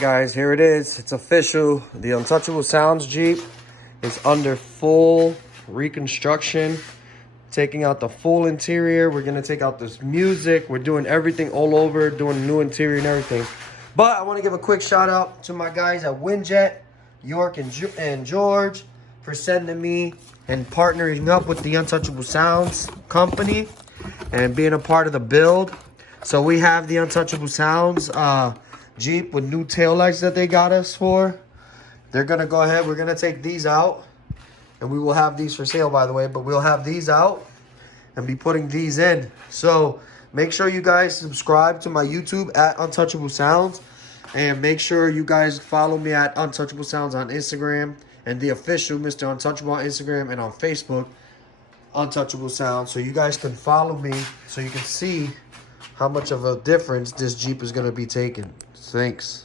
Guys, here it is. It's official. The Untouchable Sounds Jeep is under full reconstruction. Taking out the full interior. We're gonna take out this music. We're doing everything all over, doing new interior and everything. But I want to give a quick shout out to my guys at Winjet, York and George, for sending me and partnering up with the Untouchable Sounds company and being a part of the build. So we have the Untouchable Sounds Jeep with new taillights that they got us for. They're gonna go ahead. We're gonna take these out, and we will have these for sale, by the way. But we'll have these out and be putting these in. So make sure you guys subscribe to my YouTube at Untouchable Sounds, and make sure you guys follow me at Untouchable Sounds on Instagram and the official Mr. Untouchable on Instagram and on Facebook, Untouchable Sounds. So you guys can follow me so you can see how much of a difference this Jeep is gonna be taking. Thanks.